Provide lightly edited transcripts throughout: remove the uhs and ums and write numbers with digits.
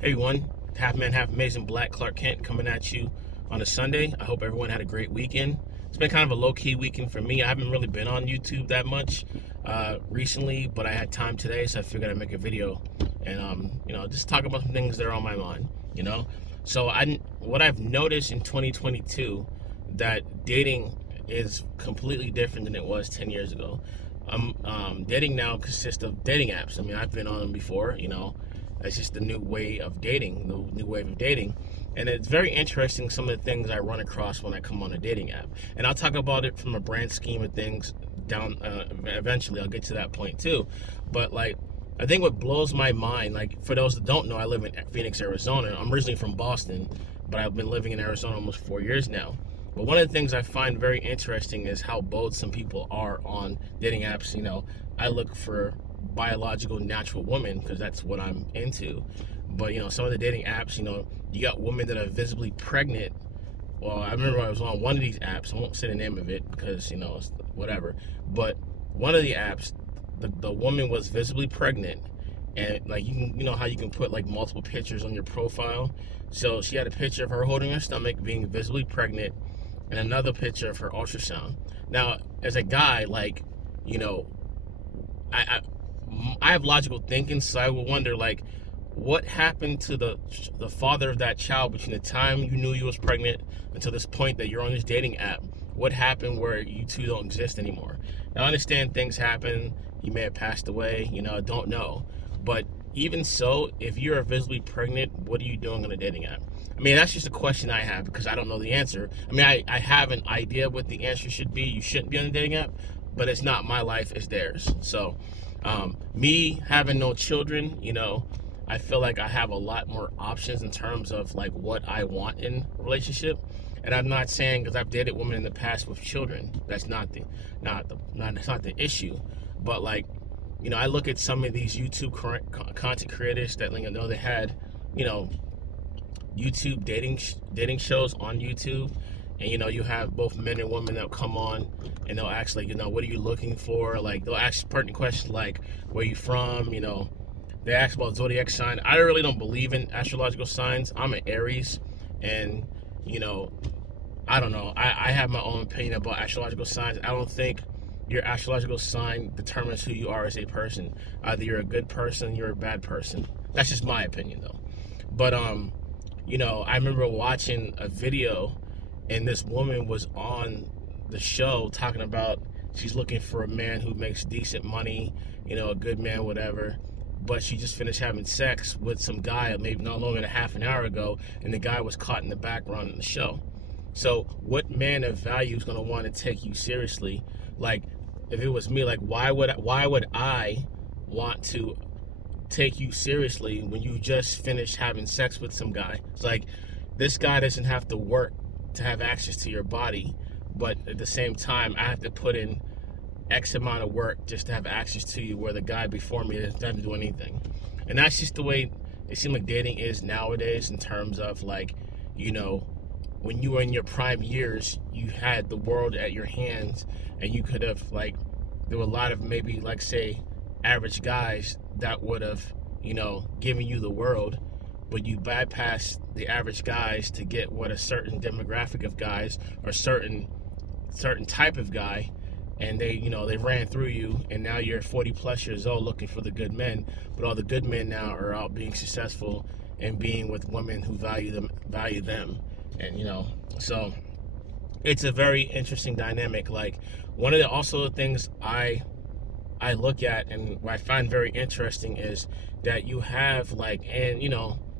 Hey everyone, half man, half amazing Black Clark Kent coming at you on a Sunday. I hope everyone had a great weekend. It's been kind of a low-key weekend for me. I haven't really been on YouTube that much recently, but I had time today, so I figured I'd make a video and just talk about some things that are on my mind. So what I've noticed in 2022 that dating is completely different than it was 10 years ago. Dating now consists of dating apps. I mean, I've been on them before. It's just the new way of dating, the new wave of dating. And it's very interesting some of the things I run across when I come on a dating app. And I'll talk about it from a brand scheme of things down eventually. I'll get to that point too. But I think what blows my mind, for those that don't know, I live in Phoenix, Arizona. I'm originally from Boston, but I've been living in Arizona almost 4 years now. But one of the things I find very interesting is how bold some people are on dating apps. I look for biological natural woman because that's what I'm into. But some of the dating apps, you got women that are visibly pregnant. Well, I remember I was on one of these apps. I won't say the name of it because it's whatever. But one of the apps, the woman was visibly pregnant, and you know how you can put multiple pictures on your profile. So she had a picture of her holding her stomach, being visibly pregnant, and another picture of her ultrasound. Now, as a guy, you know, I I have logical thinking, so I would wonder what happened to the father of that child between the time you knew you was pregnant until this point that you're on this dating app. What happened where you two don't exist anymore? Now I understand things happen. You may have passed away. I don't know, but even so, if you're visibly pregnant, what are you doing on a dating app? I mean, that's just a question I have because I don't know the answer. I mean, I have an idea what the answer should be. You shouldn't be on a dating app, but it's not my life, it's theirs. So me having no children, I feel like I have a lot more options in terms of what I want in a relationship. And I'm not saying because I've dated women in the past with children, that's not the issue. But I look at some of these YouTube content creators that they had, YouTube dating shows on YouTube, and you have both men and women that come on and they'll ask what are you looking for? They'll ask pertinent questions like where you from? They ask about zodiac sign. I really don't believe in astrological signs. I'm an Aries, and I don't know. I have my own opinion about astrological signs. I don't think your astrological sign determines who you are as a person. Either you're a good person, you're a bad person. That's just my opinion though. But I remember watching a video, and this woman was on the show talking about she's looking for a man who makes decent money, a good man, whatever. But she just finished having sex with some guy maybe not longer than a half an hour ago, and the guy was caught in the background in the show. So what man of value is going to want to take you seriously? If it was me, why would I want to take you seriously when you just finished having sex with some guy? It's this guy doesn't have to work to have access to your body, but at the same time I have to put in X amount of work just to have access to you, where the guy before me doesn't do anything. And that's just the way it seems like dating is nowadays, in terms of when you were in your prime years, you had the world at your hands, and you could have there were a lot of maybe say average guys that would have given you the world, but you bypassed the average guys to get what a certain demographic of guys or certain type of guy, and they ran through you, and now you're 40 plus years old looking for the good men, but all the good men now are out being successful and being with women who value them. And so it's a very interesting dynamic. One of the things I look at and what I find very interesting is that you have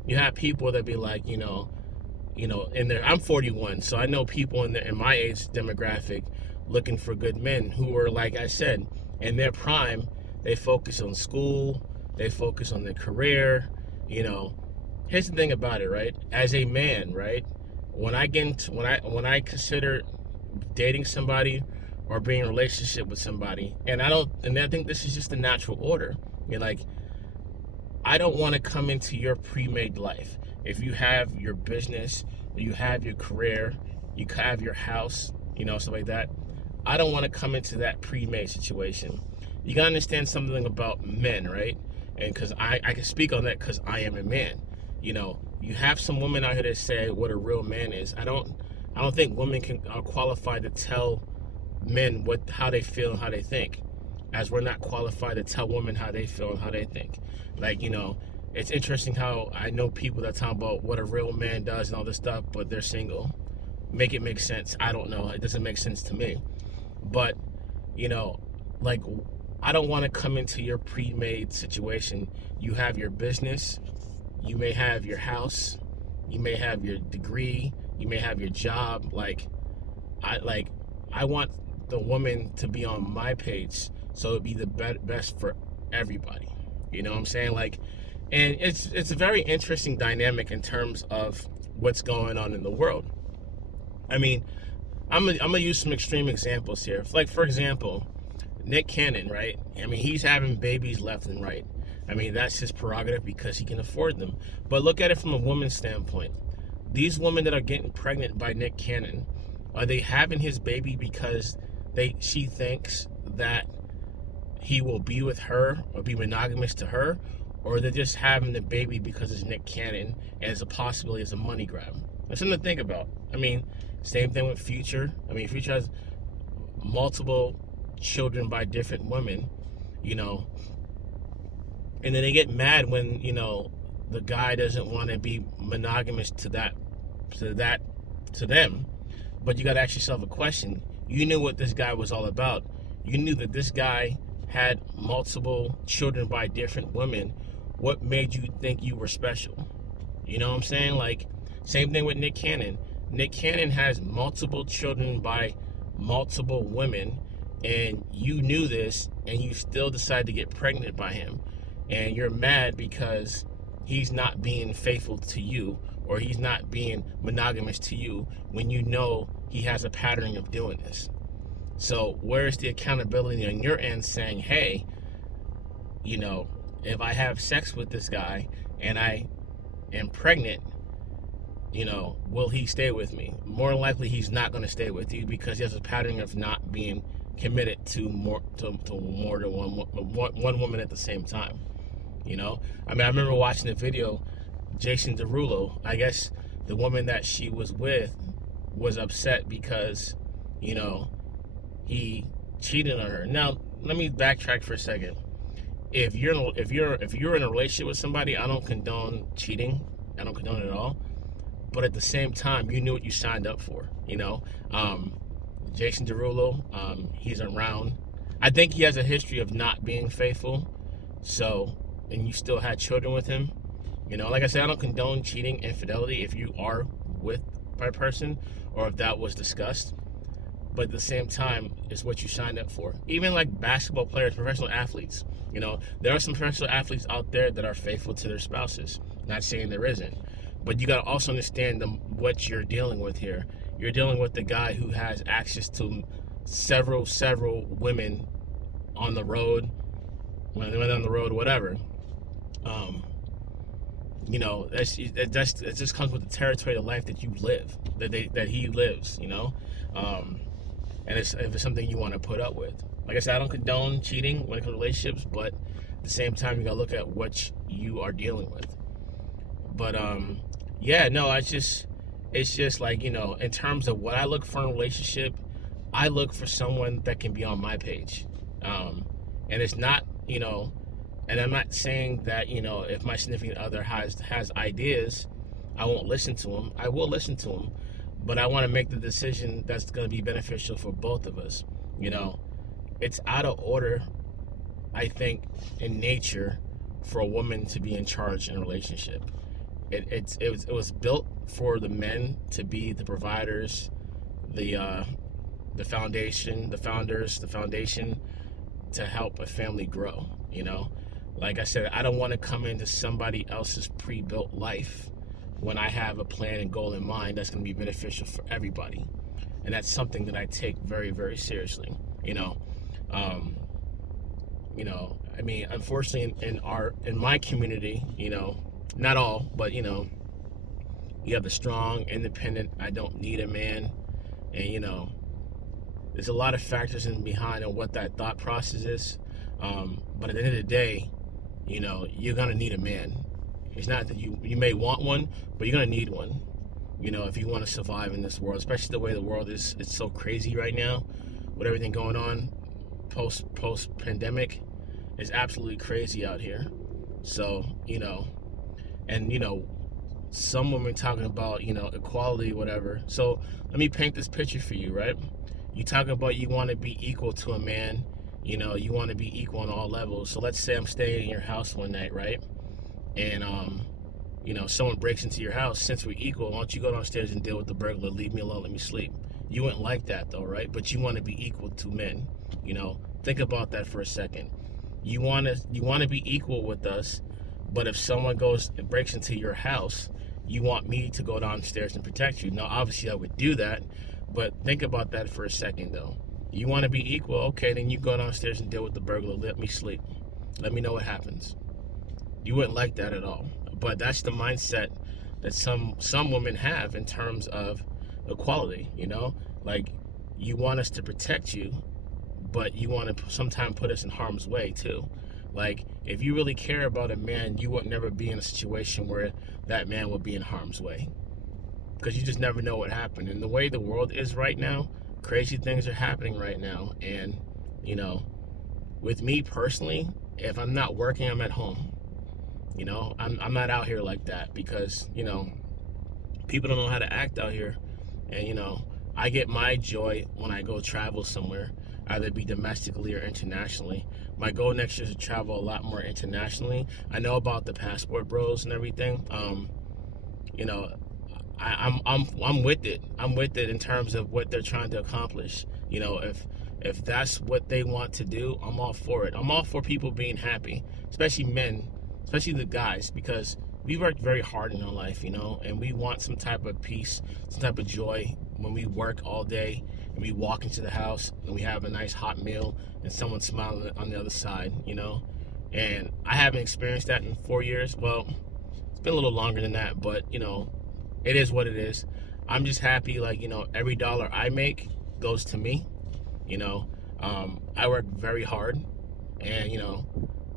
you have people that be in there. I'm 41, so I know people in my age demographic looking for good men who are, like I said, in their prime. They focus on school, they focus on their career. Here's the thing about it, right? As a man, right, when I consider dating somebody or being in a relationship with somebody, and I think this is just the natural order. I don't want to come into your pre-made life. If you have your business, you have your career, you have your house, stuff like that, I don't want to come into that pre-made situation. You gotta understand something about men, right? And because I can speak on that because I am a man. You know, you have some women out here that say what a real man is. I don't think women are qualified to tell men how they feel and how they think, as we're not qualified to tell women how they feel and how they think. Like, you know, it's interesting how I know people that talk about what a real man does and all this stuff, but they're single. Make it make sense. I don't know. It doesn't make sense to me. But, you know, like, I don't want to come into your pre-made situation. You have your business, you may have your house, you may have your degree, you may have your job. I want the woman to be on my page, so it'd be the best for everybody. You know what I'm saying? Like, and it's a very interesting dynamic in terms of what's going on in the world. I mean, I'm gonna use some extreme examples here. Like, for example, Nick Cannon, right? I mean, he's having babies left and right. I mean, that's his prerogative because he can afford them. But look at it from a woman's standpoint. These women that are getting pregnant by Nick Cannon, are they having his baby because she thinks that he will be with her or be monogamous to her, or they're just having the baby because it's Nick Cannon and it's a possibility, it's a money grab? That's something to think about. I mean, same thing with Future. I mean, Future has multiple children by different women, you know, and then they get mad when, you know, the guy doesn't want to be monogamous to them. But you got to ask yourself a question. You knew what this guy was all about. You knew that this guy had multiple children by different women. What made you think you were special? You know what I'm saying? Like, same thing with Nick Cannon. Nick Cannon has multiple children by multiple women, and you knew this, and you still decided to get pregnant by him. And you're mad because he's not being faithful to you, or he's not being monogamous to you, when you know he has a pattern of doing this. So where's the accountability on your end saying, hey, you know, if I have sex with this guy and I am pregnant, you know, will he stay with me? More than likely, he's not going to stay with you because he has a pattern of not being committed to more than one woman at the same time. You know, I mean, I remember watching the video. Jason Derulo, I guess the woman that she was with was upset because, you know, he cheated on her. Now, let me backtrack for a second. If you're in a relationship with somebody, I don't condone cheating. I don't condone it at all. But at the same time, you knew what you signed up for. You know, Jason Derulo, he's around. I think he has a history of not being faithful. So, and you still had children with him. You know, like I said, I don't condone cheating, infidelity if you are with a person or if that was discussed. But at the same time, it's what you signed up for. Even like basketball players, professional athletes. You know, there are some professional athletes out there that are faithful to their spouses. Not saying there isn't. But you got to also understand what you're dealing with here. You're dealing with the guy who has access to several women on the road, when they went on the road, whatever. You know, it just comes with the territory of life that you live, that he lives. You know, and if it's something you want to put up with. Like I said, I don't condone cheating when it comes to relationships, but at the same time, you got to look at what you are dealing with. But yeah, no, it's just like, you know, in terms of what I look for in a relationship, I look for someone that can be on my page. And it's not, you know, and I'm not saying that, you know, if my significant other has ideas, I won't listen to them. I will listen to them, but I want to make the decision that's going to be beneficial for both of us. You know, it's out of order, I think, in nature for a woman to be in charge in a relationship. It was built for the men to be the providers, the foundation, the founders, the foundation to help a family grow. You know, like I said, I don't want to come into somebody else's pre-built life when I have a plan and goal in mind that's going to be beneficial for everybody, and that's something that I take very, very seriously. You know, I mean, unfortunately, in my community, you know. Not all, but, you know, you have the strong, independent, I don't need a man. And, you know, there's a lot of factors behind on what that thought process is. But at the end of the day, you know, you're going to need a man. It's not that you may want one, but you're gonna need one. You know, if you want to survive in this world, especially the way the world is, it's so crazy right now with everything going on post pandemic. It's absolutely crazy out here. So, you know, and you know, some women talking about, you know, equality, whatever. So let me paint this picture for you, right? You talking about you want to be equal to a man, you know, you want to be equal on all levels. So let's say I'm staying in your house one night, right? And you know, someone breaks into your house. Since we're equal, why don't you go downstairs and deal with the burglar? Leave me alone, let me sleep. You wouldn't like that though, right? But you want to be equal to men. You know, think about that for a second. You want to be equal with us, but if someone goes and breaks into your house, you want me to go downstairs and protect you. Now, obviously, I would do that, but think about that for a second, though. You want to be equal, okay? Then you go downstairs and deal with the burglar. Let me sleep. Let me know what happens. You wouldn't like that at all. But that's the mindset that some women have in terms of equality. You know, like you want us to protect you, but you want to sometimes put us in harm's way too. Like, if you really care about a man, you would never be in a situation where that man would be in harm's way, because you just never know what happened. And the way the world is right now, crazy things are happening right now. And, you know, with me personally, if I'm not working, I'm at home. You know, I'm not out here like that because, you know, people don't know how to act out here. And, you know, I get my joy when I go travel somewhere, either be domestically or internationally. My goal next year is to travel a lot more internationally. I know about the passport bros and everything. You know, I'm with it. I'm with it in terms of what they're trying to accomplish. You know, if that's what they want to do, I'm all for it. I'm all for people being happy, especially men, especially the guys, because we work very hard in our life, you know, and we want some type of peace, some type of joy when we work all day and we walk into the house and we have a nice hot meal and someone smiling on the other side, you know. And I haven't experienced that in 4 years. Well, it's been a little longer than that, but, you know, it is what it is. I'm just happy, like, you know, every dollar I make goes to me. You know, I work very hard, and, you know,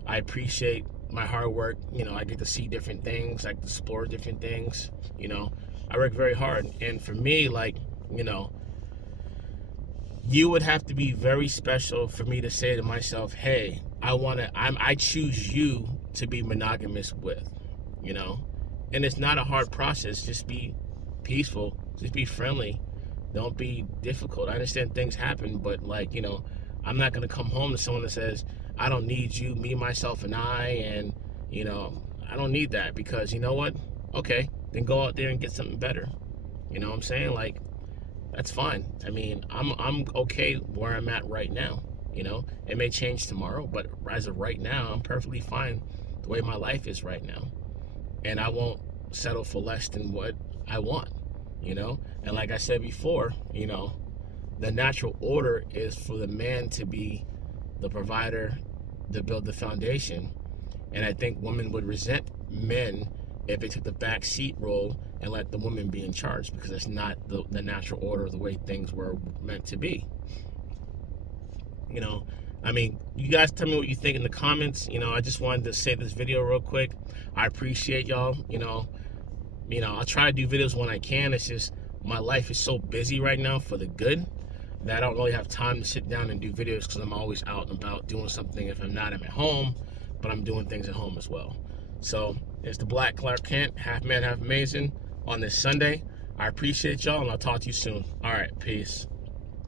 I appreciate my hard work. You know, I get to see different things, I get to explore different things. You know, I work very hard, and for me, like, you know, you would have to be very special for me to say to myself, hey, I choose you to be monogamous with, you know. And it's not a hard process. Just be peaceful, just be friendly, don't be difficult. I understand things happen, but, like, you know, I'm not going to come home to someone that says, I don't need you, me, myself, and I, and, you know, I don't need that, because, you know what? Okay, then go out there and get something better. You know what I'm saying? Like, that's fine. I mean, I'm okay where I'm at right now. You know, it may change tomorrow, but as of right now, I'm perfectly fine the way my life is right now. And I won't settle for less than what I want, you know? And like I said before, you know, the natural order is for the man to be the provider, to build the foundation. And I think women would resent men if they took the back seat role and let the woman be in charge, because that's not the natural order of the way things were meant to be. You know, I mean, you guys tell me what you think in the comments. You know, I just wanted to say this video real quick. I appreciate y'all. You know, I'll try to do videos when I can. It's just my life is so busy right now for the good that I don't really have time to sit down and do videos, because I'm always out and about doing something. If I'm not, I'm at home, but I'm doing things at home as well. So it's the Black Clark Kent, half man, half amazing, on this Sunday. I appreciate y'all, and I'll talk to you soon. All right, peace.